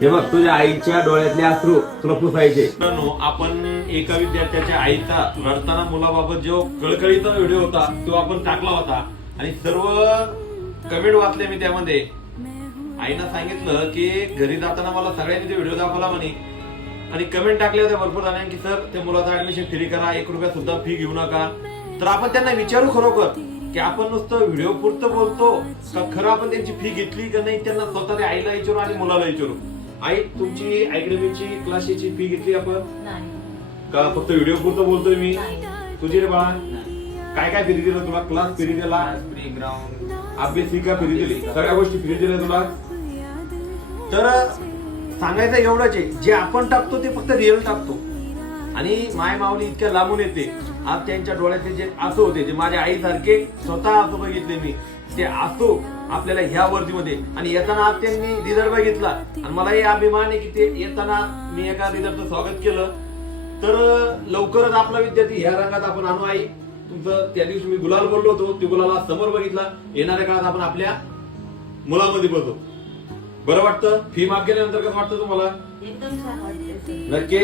हे बघ तुझ्या आईच्या डोळ्यातले अश्रू तुला पुसायचे. आपण एका विद्यार्थ्याच्या आईचा रडताना मुलाबाबत जो कळकळीचा व्हिडिओ होता तो आपण टाकला होता आणि सर्व कमेंट वाचले मी त्यामध्ये. आईनं सांगितलं की घरी जाताना मला सगळ्यांनी ते व्हिडिओ दाखवला म्हणे आणि कमेंट टाकले होते भरपूर जणांनी की सर ते मुलाचं ऍडमिशन फ्री करा, 1 रुपया सुद्धा फी घेऊ नका. तर आपण त्यांना विचारू खरोखर की आपण नुसतं व्हिडिओ पुरतं बोलतो का खरं आपण त्यांची फी घेतली का नाही, त्यांना स्वतःच्या आईला विचारू आणि मुलाला विचारू. आई तुमची अकॅडमीची क्लासेसची फी घेतली आपण का फक्त व्हिडिओ पुरतं बोलतोय मी? तुझी रे बाळा काय काय फ्री दिलं तुला? क्लास फ्री दिला, अभ्यास फी का फ्री दिली, सगळ्या गोष्टी फ्री दिल्या तुला. तर सांगायचं एवढंच आहे, जे आपण टाकतो ते फक्त रिअल टाकतो. आणि माय माऊली इतक्या लांबून येते. आज त्यांच्या डोळ्यातले जे आसू होते जे माझ्या आईसारखे स्वतः आसू बघितले मी, ते आसू आपल्याला ह्या वर्दीमध्ये. आणि येताना आज त्यांनी रिझल्ट बघितला आणि मलाही अभिमान आहे की ते येताना मी एका रिझल्टचं स्वागत केलं. तर लवकरच आपला विद्यार्थी ह्या रंगात आपण आणू. आई तुमचं त्या दिवशी मी गुलाल बोललो होतो, ते गुलाला समोर बघितला. येणाऱ्या काळात आपण आपल्या मुलामध्ये बघतो. बरं वाटतं? फी माफ केल्यानंतर कसं वाटतं तुम्हाला? एकदम छान वाटतं. नक्की